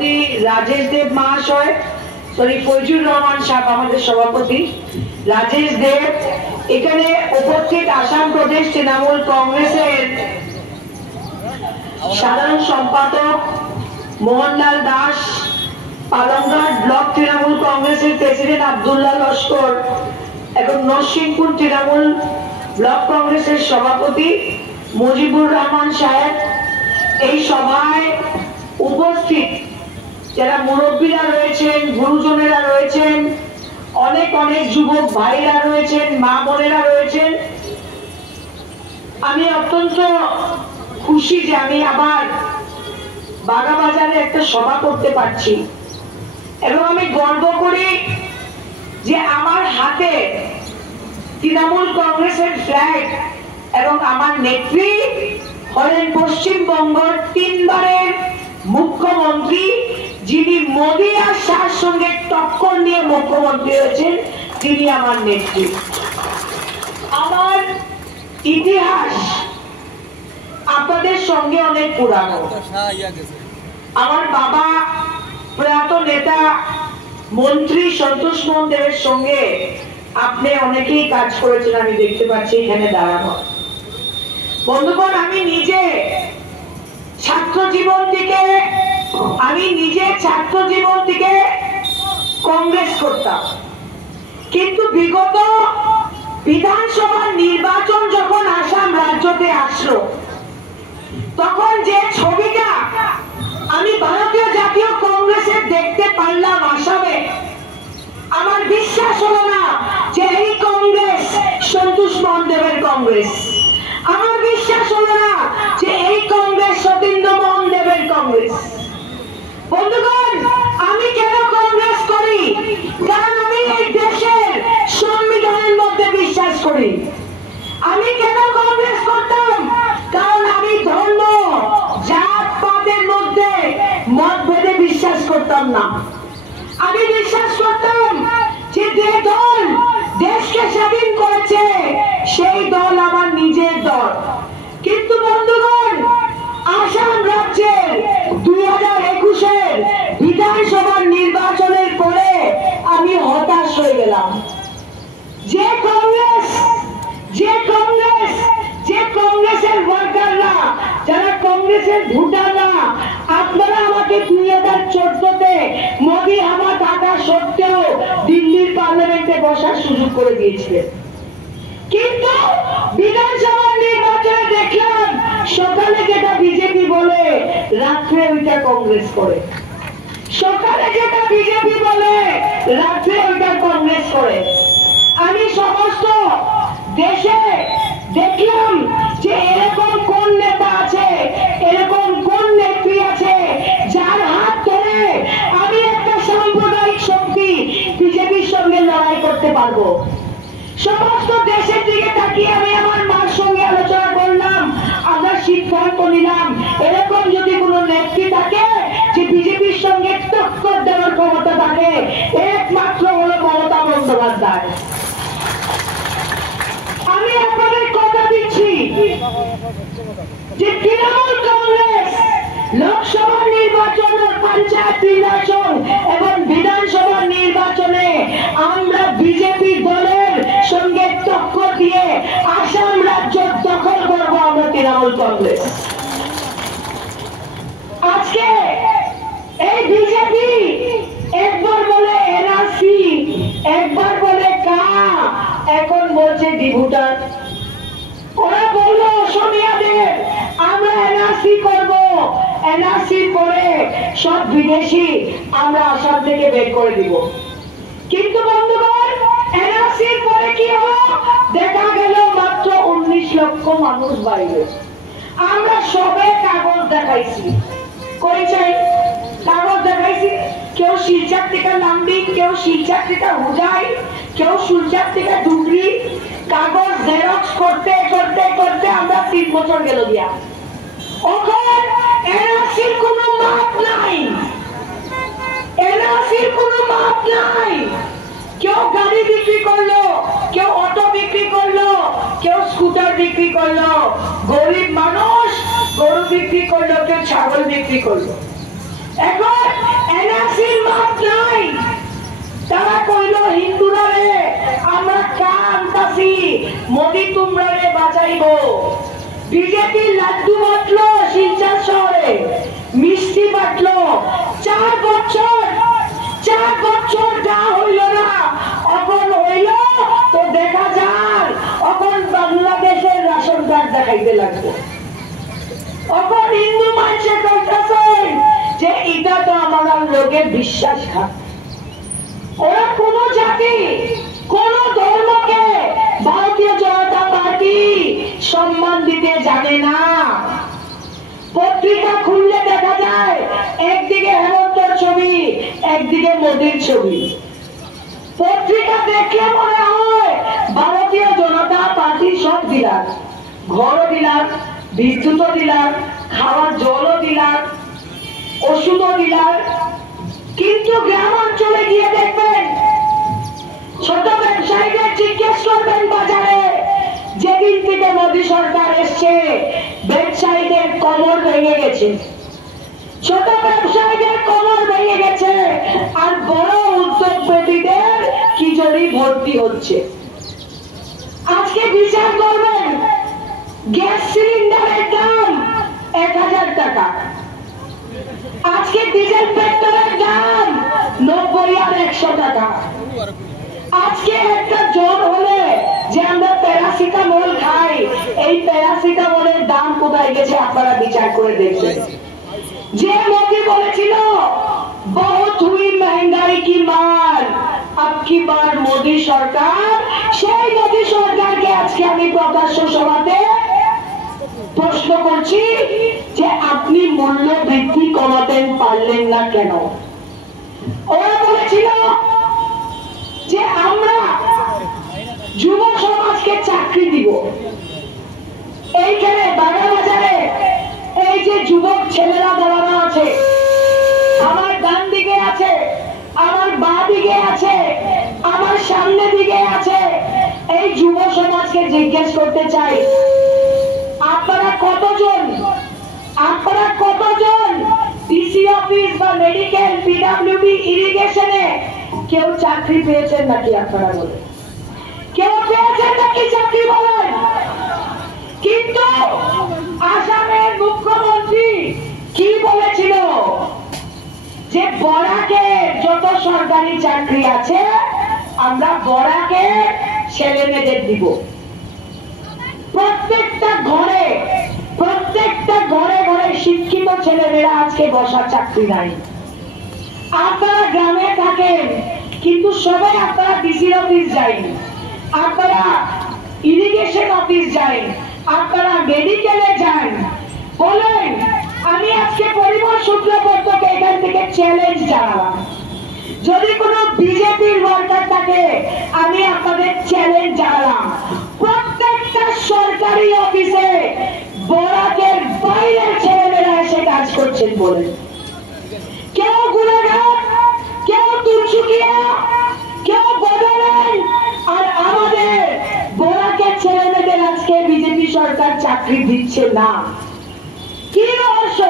সভাপতি রাজেশ দেব মহাশয়, সরি ফজলুর রহমান সাহেব আমাদের সভাপতি রাজেশ দেব, এখানে উপস্থিত আসাম প্রদেশ তৃণমূল কংগ্রেসের সাধারণ সম্পাদক মোহনলাল দাস, পালংঘাট ব্লক তৃণমূল কংগ্রেসের প্রেসিডেন্ট আব্দুল্লাহ লস্কর এবং নরসিংপুর তৃণমূল ব্লক কংগ্রেসের সভাপতি মুজিবুর রহমান সাহেব, এই সভায় উপস্থিত যারা মুরব্বীরা রয়েছেন, গুরুজনেরা রয়েছেন, অনেক অনেক যুবক ভাইরা রয়েছেন, মা বোনেরা রয়েছেন, আমি অত্যন্ত খুশি যে আমি আবার বাগাবাজারে একটা সভা করতে পারছি এবং আমি গর্ব করি যে আমার হাতে তৃণমূল কংগ্রেসের ফ্ল্যাগ এবং আমার নেত্রী হলেন পশ্চিমবঙ্গের 3 বারের মুখ্যমন্ত্রী, যিনি মোদী আর শাহর সঙ্গে টক্কর নিয়ে মুখ্যমন্ত্রী হয়েছেন, তিনি আমার নেত্রী। আমার ইতিহাস আপনাদের সঙ্গে অনেক পুরানো। আমার বাবা প্রয়াত নেতা মন্ত্রী সন্তোষ মোহন দেবের সঙ্গে আপনি অনেকেই কাজ করেছেন, আমি দেখতে পাচ্ছি এখানে দাঁড়ানো। বন্ধুগণ, আমি নিজে ছাত্র জীবন থেকে কংগ্রেস করতাম, কিন্তু বিগত বিধানসভা নির্বাচন যখন আসাম রাজ্যতে আসলো, তখন যে ছবিটা আমি ভারতীয় জাতীয় কংগ্রেসের দেখতে পারলাম আসামে, আমার বিশ্বাস হলো না যে এই কংগ্রেস সন্তোষ মোহন দেবের কংগ্রেস। আমার বিশ্বাস হলো না যে এই কংগ্রেস সতীন্দ্র মোহন দেবের কংগ্রেস। বন্ধুগণ, আমি কেন কংগ্রেস করি? কারণ আমি এই দেশের সংবিধানের মধ্যে বিশ্বাস করি। আমি কেন কংগ্রেস করতাম? কারণ আমি ধর্ম জাত পাতের মধ্যে মতভেদে বিশ্বাস করতাম না। আমি বিশ্বাস করতাম যে যে দল দেশকে স্বাধীন করেছে সেই দল আমার নিজের দল। কিন্তু বন্ধুগণ, আসাম রাজ্যের 2021-এর বিধানসভার নির্বাচনের পরে আমি হতাশ হয়ে গেলাম। যে কংগ্রেসের ওয়ার্কাররা, যারা কংগ্রেসের ভোটাররা, আপনারা আমাকে 2014-তে মোদী হাওয়া থাকা সত্ত্বেও দিল্লির পার্লামেন্টে বসার সুযোগ করে দিয়েছিলেন, কিন্তু বিধানসভার নির্বাচনে দেখলাম সকালে যেটা বিজেপি বলে রাত্রে ওইটা কংগ্রেস করে, সকালে যেটা বিজেপি বলে রাত্রে ওইটা কংগ্রেস করে। আমি সমস্ত দেশে দেখলাম যে এরকম কোন নেতা আছে, এরকম কোন নেত্রী আছে যার হাত ধরে আমি একটা সাম্প্রদায়িক শক্তি বিজেপির সঙ্গে লড়াই করতে পারবো। সমস্ত দেশের দিকে তাকিয়ে আমি আমার মার সঙ্গে আলোচনা করলাম, আমরা সিদ্ধান্ত নিলাম এরকম যদি কোনো নেত্রী থাকে যে বিজেপির সঙ্গে টক্কর দেওয়ার ক্ষমতা থাকে, একমাত্র হলো মমতা বন্দ্যোপাধ্যায়। আমি আপনাদের কথা দিচ্ছি যে তৃণমূল কংগ্রেস লোকসভা নির্বাচন, পঞ্চায়েত নির্বাচন এবং বিধানসভা নির্বাচনে আমরা বিজেপি দলের সঙ্গে টক্কর দিয়ে আসাম রাজ্য দখল করবো আমরা তৃণমূল কংগ্রেস। আজকে এই বিজেপি একবার বলে এনআরসি, একবার বলে কা, এখন বলছে ডিভোটার। ওরা বললো অসমীয়াদের আমরা এনআরসি করবো, এনআরসির পরে সব বিদেশি আমরা আসাম থেকে বের করে দিব। কিন্তু বন্ধুগণ, এনআরসির পরে কি হলো? দেখা গেল মাত্র 19 লক্ষ মানুষ বাইরে। আমরা সবে কাগজ দেখাইছি, কই চাই কাগজ দেখাইছি, কেউ শিলচর থেকে নামবি, কেউ শিলচর থেকে হুজাই, কেউ শিলচর থেকে ডুগরি, কাগজ জেরক্স করতে করতে করতে আমরা 3 বছর গেল দিয়া। ওখানে এনআরসির কোনো মাপ নাই, এনআরসির কোনো মাপ নাই। কেউ গাড়ি বিক্রি করলো, কেউ অটো বিক্রি করলো, কেউ স্কুটার বিক্রি করলো, গরিব মানুষ গরু বিক্রি করলো, কেউ ছাগল বিক্রি করলো। এখন আনতাছি মোদি তোমরা বাঁচাইবো। বিজেপি লাড্ডু বাটলো শিলচর শহরে, মিষ্টি বাটলো, 4 বছর যা হইল না এখন হইল তো দেখা যায় এখন বাংলাদেশের রেশন কার্ড দেখাইতে লাগবে। এখন হিন্দু মানুষের কইতাছেন যে এটা তো আমার লোকের বিশ্বাসঘাত। ওরা কোন জাতি কোন ধর্মকে ভারতীয় জনতা পার্টি সম্মান দিতে জানে না। পত্রিকা খুললে দেখা যায় একদিকে হেমন্তর ছবি, একদিকে মোদীর ছবি। পত্রিকা দেখলে মনে হয় ভারতীয় জনতা পার্টি সব দিলাম, ঘরও দিলাম, বিদ্যুৎও দিলাম, খাওয়ার জলও দিলাম, ওষুধও দিলাম। কিন্তু গ্রাম অঞ্চলে গিয়ে দেখবেন, ছোট ব্যবসায়ীদের জিজ্ঞেস করবেন বাজারে, যেদিন থেকে মোদী সরকার এসছে ব্যবসায়ীদের কোমর ভেঙে গেছে, ছোট ব্যবসায়ীদের কোমর ভেঙে গেছে, আর বড় উদ্যোগপতিদের কিজড়ি ভর্তি হচ্ছে। আজকে বিচার করবেন, গ্যাস সিলিন্ডারের দাম 1000 টাকা, আজকে ডিজেল পেট্রোলের দাম 90 আর 100 টাকা। আজকে একটা জ্বর হলে যে আমরা প্যারাসিটামল খাই, এই প্যারাসিটামলের দাম কোথায় গেছে আপনারা বিচার করে দেখবেন। যে মোদি বলেছিল বহুত হুই महंगाई की मार, अब की बार मोदी সরকার, সেই মোদি সরকারকে আজকে আমি প্রকাশ্য সভাতে প্রশ্ন করছি যে আপনি মূল্য বৃদ্ধি কমাতে পারলেন না কেন? ওরা বলেছিল যে আমরা যুব সমাজকে চাকরি দিব। এইখানে বাজারে এই যে যুবক ছেলেরা দাঁড়ানো আছে, আমার ডান দিকে আছে, আমার বাঁ দিকে আছে, আমার সামনে দিকে আছে, এই যুব সমাজকে জিজ্ঞেস করতে চাই আপনারা কতজন ডিসি অফিস বা মেডিকেল, পিডব্লিউডি, ইরিগেশনে কেউ চাকরি পেয়েছেন নাকি? আপনারা বলেন, কেউ পেয়েছেন নাকি চাকরি? বলেন। কিন্তু আসামের মুখ্যমন্ত্রী কি বলেছিল যে বরাকে যত সরকারি চাকরি আছে আমরা বরাকে ছেলে মেয়েদের দিব। প্রত্যেকটা ঘরে ঘরে শিক্ষিত ছেলেমেয়েরা আজকে বসার চাকরি নাই। আপনারা গ্রামে থাকেন কিন্তু সবাই আপনারা ডিসি অফিস যাই, আপনারা ইরিগেশন অফিস যাই, আপনারা মেডিকেলে যান। বলেন, আমি আজকে পরিবার সূত্রপত্রকে এখান থেকে চ্যালেঞ্জ জানালাম, যদি কোনো বিজেপির ওয়ার্কার থাকে আমি আপনাদের চ্যালেঞ্জ জানালাম, প্রত্যেকটা সরকারি অফিসে বরাকের বাইরের ছেলেমেয়েরা এসে কাজ করছেন। বলে কেউ গুণাগার, কেউ তুলসুকিয়া, কেউ বদলেন, আর আমাদের বরাকের ছেলেমেয়েদের আজকে বিজেপি সরকার চাকরি দিচ্ছে না। কি রহস্য?